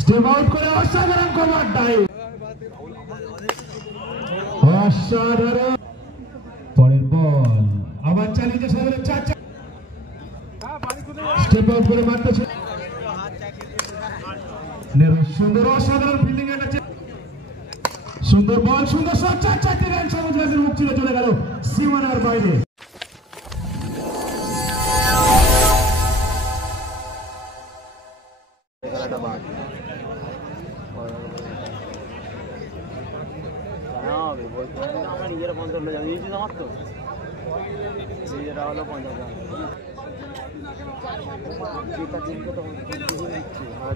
Step out করে অসাধারণ cover dive, অসাধারণ। পরের বল আবার চালিয়ে সাধারণ 4 স্টেপ আউট করে মারতেছে। সুন্দর অসাধারণ ফিল্ডিং, একটা সুন্দর বল, সুন্দর শট, 4 রান সবুজ গাছের মুখ ছিঁড়ে চলে গেল সীমানার বাইরে।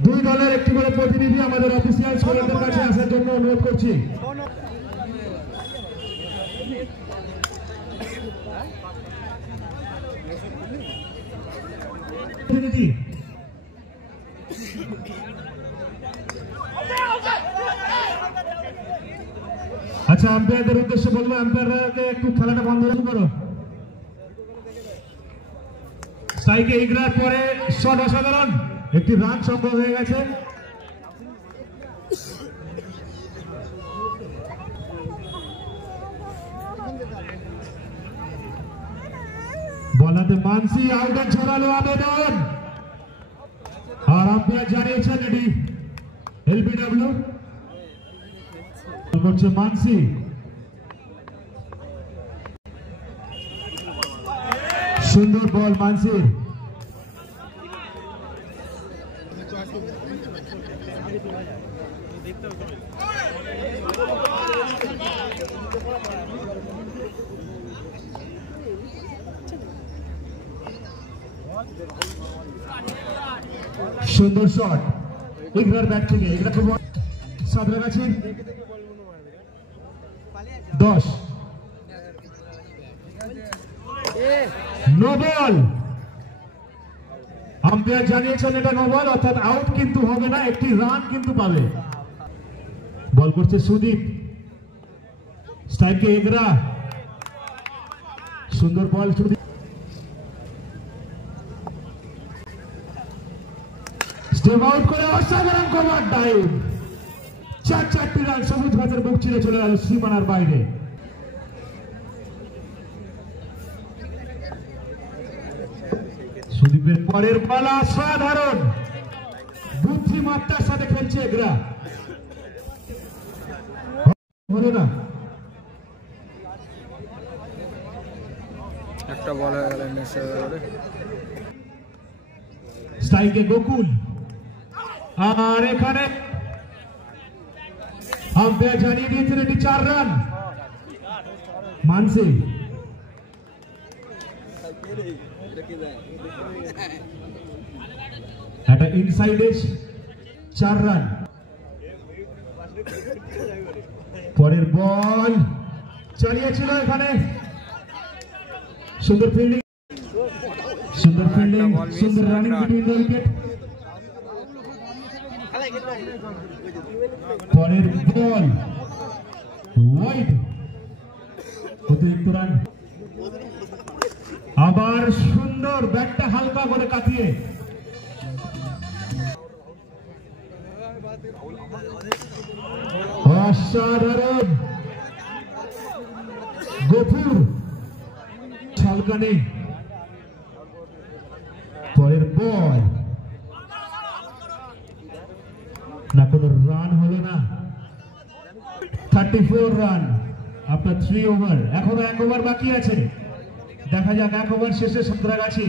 দুই দলের একটি করে প্রতিনিধি আমাদের অফিসিয়াল স্কোরারদের কাছে আসার জন্য অনুরোধ করছি। প্রতিনিধি আচ্ছা, আম্পায়ারদের উদ্দেশ্যে বলবো, আম্পায়ারকে একটু খেলাটা বন্ধ করো। স্ট্রাইকে এগরার পরে শট অসাধারণ, একটি রান সম্ভব হয়ে গেছে। বলাতে মানসি আউটে ছড়ালো আবেদন, আর আম্পায়ার জানিয়েছেন এটি এলবিডব্লিউ করছে মানসি। সুন্দর বল মানসির, সুন্দর শট এগরার ব্যাট থেকে। এগরা খুব সাঁতরাগাছি 10, নো বল। আম্পায়ার জানিয়েছেন এটা নো বল, অর্থাৎ আউট কিন্তু হবে না, একটি রান কিন্তু পাবে। বল করছে সুদীপ, স্ট্রাইকে এগরা, সুন্দর বল সুদীপ, স্টেপ আউট করে অসাধারণ কভার ডাইভ, 4 রান সবুজ গাছের বুক ছিঁড়ে চলে গেল সীমানার বাইরে। সুদীপের পরের বল অসাধারণ, বুদ্ধিমত্তার সাথে খেলছে এগরা, হলো না, একটা বল হয়ে গেল। স্ট্রাইকে গোকুল, আর এখানে আম্পায়ার জানিয়ে দিয়েছেন এটি 4 রান। মানসি একটা ইনসাইড এজ, 4 রান। পরের বল চালিয়েছিল এখানে, সুন্দর ফিল্ডিং, সুন্দর ফিল্ডিং, সুন্দর রানিং বিটুইন দ্য উইকেট। পরের বল ওয়াইড, অতিরিক্ত রান। আবার সুন্দর ব্যাটটা হালকা করে কাটিয়ে অসাধারণ গফুর ছালকানি। পরের বল না, কোন রান হলো না। 34 রান আপনার 3 ওভার, এখনো 1 ওভার বাকি আছে। দেখা যাক 1 ওভার শেষে সাঁতরাগাছি।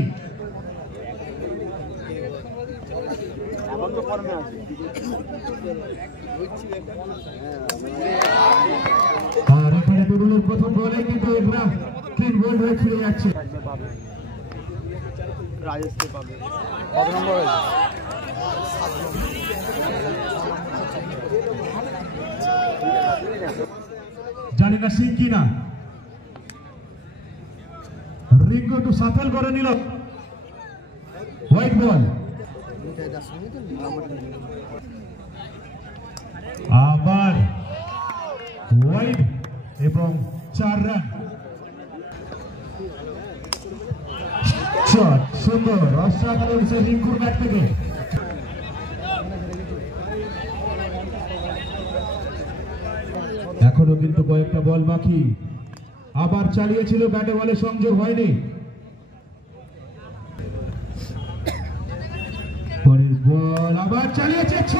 আর এখানে দুগুলোর প্রথম বলে কিন্তু এগুলা ক্লিন বোল্ড হয়ে ফিরে যাচ্ছে। জানি না সিং কিনা, রিঙ্কু একটু সাফেল করে নিল। হোয়াইট বল, আবার হোয়াইট এবং 4 রান। শট সুন্দর অসাধারণ সে রিঙ্কুর ব্যাট থেকে এখনো কিন্তু কয়েকটা বল বাকি আবার চালিয়েছিল ব্যাটে বলে সংযোগ হয়নি পরের বল আবার চালিয়েছে 6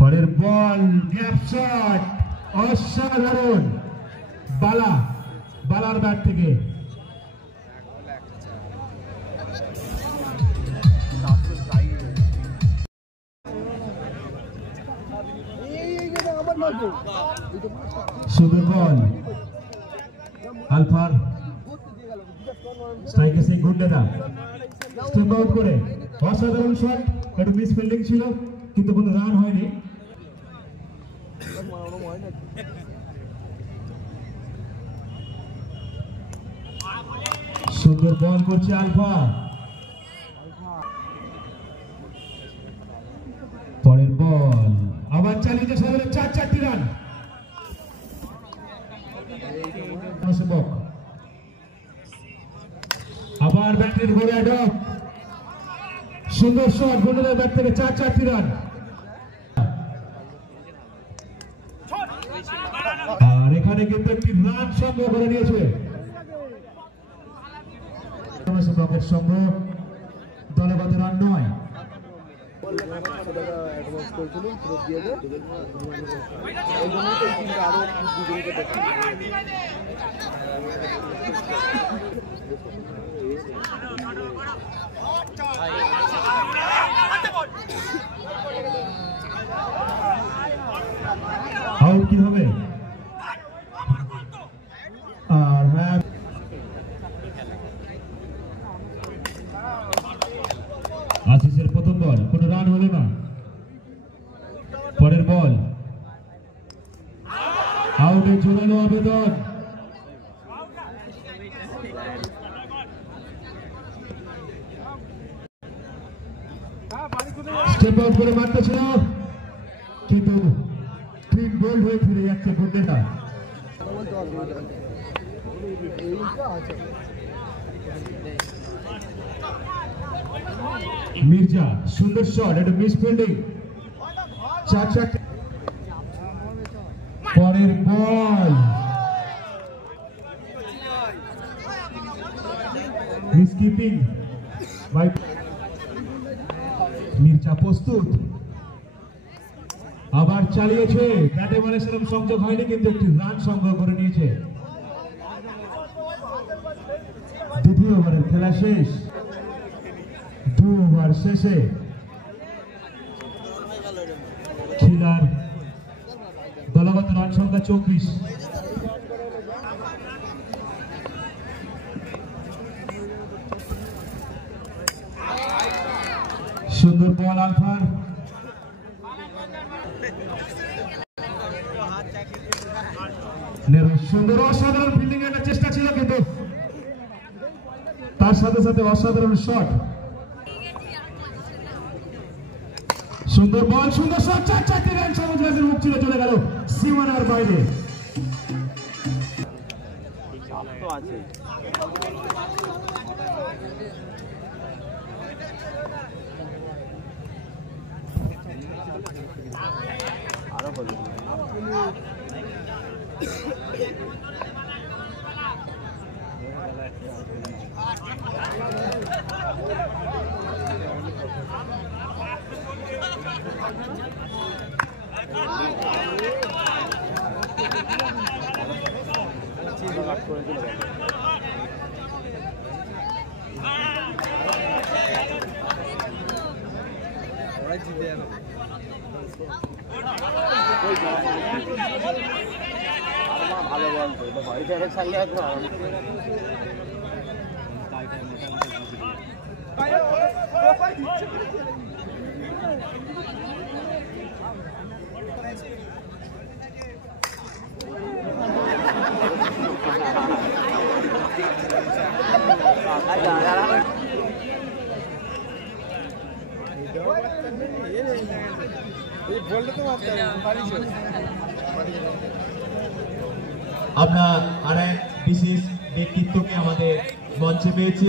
পরের বল গ্যাপ শট অসাধারণ বালার ব্যাট থেকে সুন্দর বল আলফার স্ট্রাইকে সেই গুন্ডেদা স্টেপ আউট করে অসাধারণ শট একটু মিস ফিল্ডিং ছিল কিন্তু কোনো রান হয়নি সুন্দর বল করছে আলফা পরের বল আবার চালিয়ে সাগরে 4-4টি রান আবার ব্যাটের ঘরে অ্যাডপ সুন্দর শট গুন্ডেদার ব্যাট থেকে 4-4টি রান আর এখানে কিন্তু একটি রান সংগ্রহ করে নিয়েছে সংগ্রহ দলগত রান নয় আউট কি হবে আর হ্যাঁ আশিসের প্রথম বল কোনো রান হলো না পরের বল আউটে জোরালো আবেদন স্টেপ আউট করে মারতে ছিল কিন্তু ক্লিন বোল্ড হয়ে ফিরে যাচ্ছে গুন্ডেদা মির্জা সুন্দর শট এটা মিস ফিল্ডিং 4-4 পরের ball miss keeping bye Mirza প্রস্তুত আবার চালিয়েছে ব্যাটে বলে সেরকম সংযোগ হয়নি কিন্তু একটি রান সংগ্রহ করে নিয়েছে দ্বিতীয় ওভারের খেলা শেষ 2 ওভার শেষে খিলার দলগত রান সংখ্যা 24 সুন্দর বল আলফার সুন্দর অসাধারণ ফিল্ডিং এর চেষ্টা ছিল কিন্তু তার সাথে সাথে অসাধারণ শট সুন্দর বল সুন্দর শট 4-4টি রান সমাজের মুখ ছিল চলে গেল সীমানার বাইরে ভালো বলতো ভয় ফেরে ছাড়লে বললে তো আমরা আর এক বিশেষ ব্যক্তিত্বকে আমাদের মঞ্চে পেয়েছি।